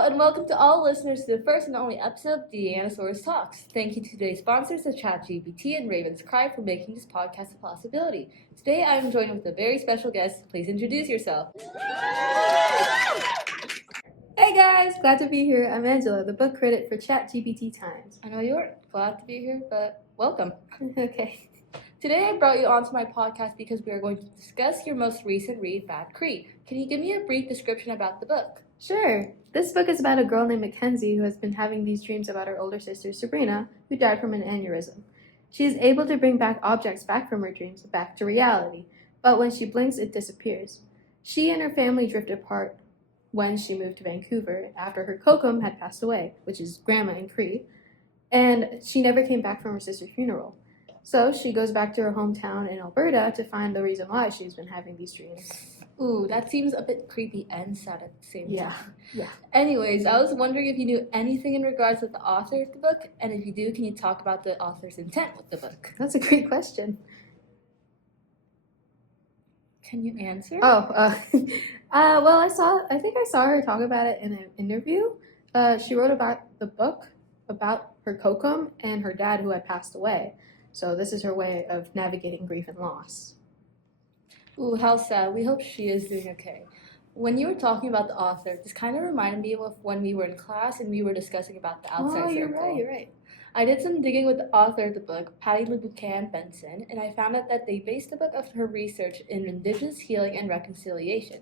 Hello and welcome to all listeners to the first and only episode of Deanosaurus Talks. Thank you to today's sponsors, the ChatGPT and Raven's Cry, for making this podcast a possibility. Today I am joined with a very special guest. Please introduce yourself. Hey guys, glad to be here. I'm Angela, the book critic for ChatGPT Times. I know you're glad to be here, but welcome. Okay. Today I brought you onto my podcast because we are going to discuss your most recent read, Bad Cree. Can you give me a brief description about the book? Sure. This book is about a girl named Mackenzie who has been having these dreams about her older sister Sabrina, who died from an aneurysm. She is able to bring back objects back from her dreams, back to reality, but when she blinks, it disappears. She and her family drift apart when she moved to Vancouver after her kokum had passed away, which is grandma in Cree, and she never came back from her sister's funeral. So she goes back to her hometown in Alberta to find the reason why she's been having these dreams. Ooh, that seems a bit creepy and sad at the same time. Yeah. Anyways, I was wondering if you knew anything in regards with the author of the book, and if you do, can you talk about the author's intent with the book? That's a great question. Can you answer? Well, I think I saw her talk about it in an interview. She wrote about the book about her kokum and her dad who had passed away. So this is her way of navigating grief and loss. Ooh, how sad. We hope she is doing okay. When you were talking about the author, this kind of reminded me of when we were in class and we were discussing about the outside circle. You're right. I did some digging with the author of the book, Patty LeBoucan Benson, and I found out that they based the book off her research in Indigenous healing and reconciliation.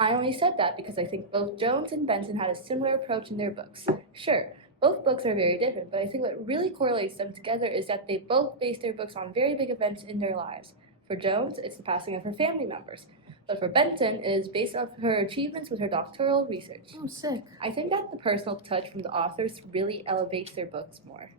I only said that because I think both Jones and Benson had a similar approach in their books. Sure, both books are very different, but I think what really correlates them together is that they both based their books on very big events in their lives. For Jones, it's the passing of her family members. But for Benson, it is based off her achievements with her doctoral research. Oh, sick. I think that the personal touch from the authors really elevates their books more.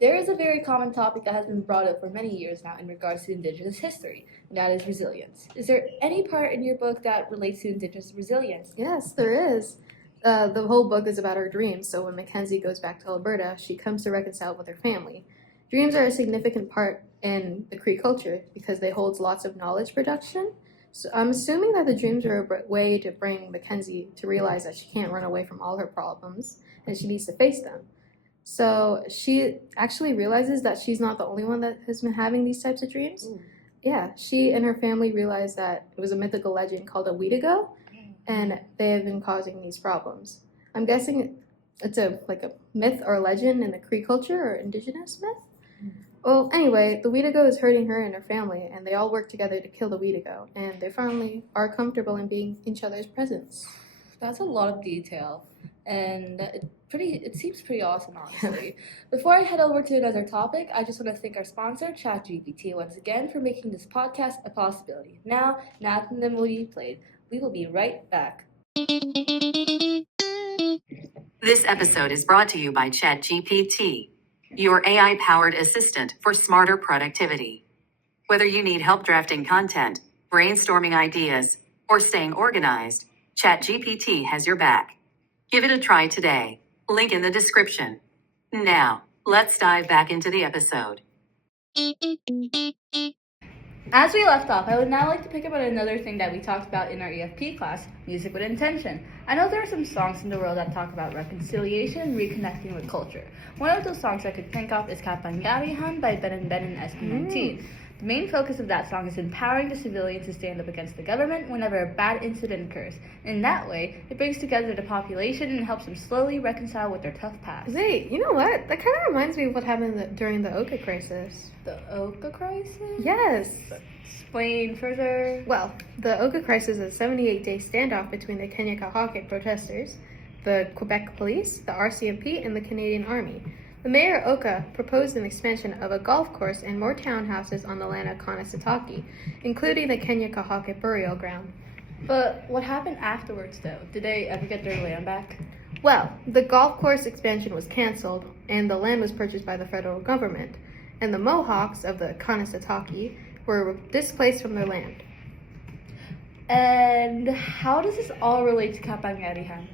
There is a very common topic that has been brought up for many years now in regards to Indigenous history, and that is resilience. Is there any part in your book that relates to Indigenous resilience? Yes, there is. The whole book is about her dreams, so when Mackenzie goes back to Alberta, she comes to reconcile with her family. Dreams are a significant part in the Cree culture because they hold lots of knowledge production. So I'm assuming that the dreams are a way to bring Mackenzie to realize that she can't run away from all her problems and she needs to face them. So she actually realizes that she's not the only one that has been having these types of dreams. Yeah, she and her family realized that it was a mythical legend called a Weedigo, and they have been causing these problems. I'm guessing it's a myth or legend in the Cree culture or indigenous myth. Well, anyway, the Weedigo is hurting her and her family, and they all work together to kill the Weedigo, and they finally are comfortable in being in each other's presence. That's a lot of detail, and it seems pretty awesome, honestly. Before I head over to another topic, I just want to thank our sponsor, ChatGPT, once again for making this podcast a possibility. Now, Nathan will be played. We will be right back. This episode is brought to you by ChatGPT, your AI-powered assistant for smarter productivity. Whether you need help drafting content, brainstorming ideas, or staying organized, ChatGPT has your back. Give it a try today. Link in the description. Now, let's dive back into the episode. As we left off, I would now like to pick up on another thing that we talked about in our EFP class, music with intention. I know there are some songs in the world that talk about reconciliation and reconnecting with culture. One of those songs I could think of is Kapangarihan by Ben and SP19. The main focus of that song is empowering the civilians to stand up against the government whenever a bad incident occurs. In that way, it brings together the population and helps them slowly reconcile with their tough past. Wait, you know what? That kind of reminds me of what happened during the Oka crisis. The Oka crisis? Yes. Explain further. Well, the Oka crisis is a 78-day standoff between the Kenya Kahake protesters, the Quebec police, the RCMP, and the Canadian Army. The mayor Oka proposed an expansion of a golf course and more townhouses on the land of Kanesatake, including the Kenya Kahake burial ground. But what happened afterwards, though? Did they ever get their land back? Well, the golf course expansion was canceled, and the land was purchased by the federal government, and the Mohawks of the Kanesatake were displaced from their land. And how does this all relate to Kapangarihan?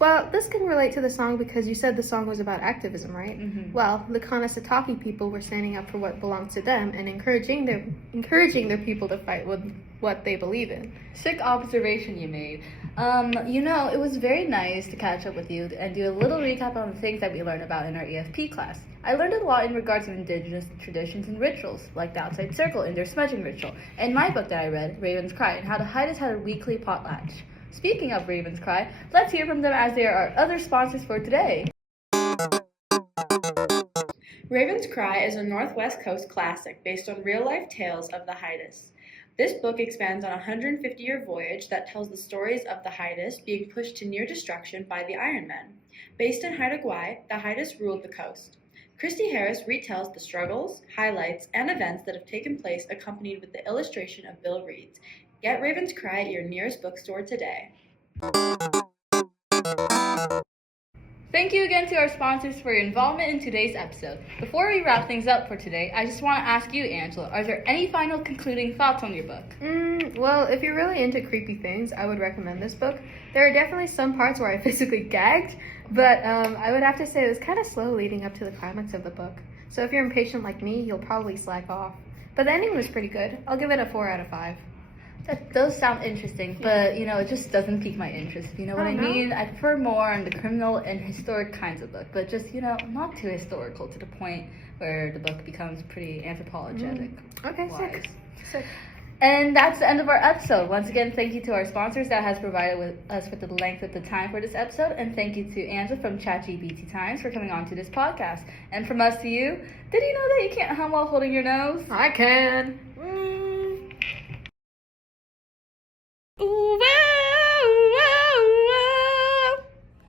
Well, this can relate to the song because you said the song was about activism, right? Mm-hmm. Well, the Kanasatake people were standing up for what belonged to them and encouraging their people to fight with what they believe in. Sick observation you made. It was very nice to catch up with you and do a little recap on the things that we learned about in our EFP class. I learned a lot in regards to indigenous traditions and rituals, like the outside circle and their smudging ritual, and my book that I read, Raven's Cry, and how the Hydus had a weekly potlatch. Speaking of Raven's Cry, let's hear from them as they are our other sponsors for today. Raven's Cry is a Northwest Coast classic based on real-life tales of the Hydus. This book expands on a 150-year voyage that tells the stories of the Hydus being pushed to near destruction by the Iron Men. Based in Haida Gwaii, the Hydus ruled the coast. Christy Harris retells the struggles, highlights, and events that have taken place, accompanied with the illustration of Bill Reed's. Get Raven's Cry at your nearest bookstore today. Thank you again to our sponsors for your involvement in today's episode. Before we wrap things up for today, I just want to ask you, Angela, are there any final concluding thoughts on your book? Well, if you're really into creepy things, I would recommend this book. There are definitely some parts where I physically gagged, but I would have to say it was kind of slow leading up to the climax of the book. So if you're impatient like me, you'll probably slack off. But the ending was pretty good. I'll give it a 4 out of 5. That does sound interesting, but it just doesn't pique my interest. You know what I mean? I prefer more on the criminal and historic kinds of book, but just not too historical to the point where the book becomes pretty anthropologetic. Okay, wise. sick. And that's the end of our episode. Once again, thank you to our sponsors that has provided us with the length of the time for this episode, and thank you to Angela from ChatGPT Times for coming on to this podcast. And from us to you, did you know that you can't hum while holding your nose? I can.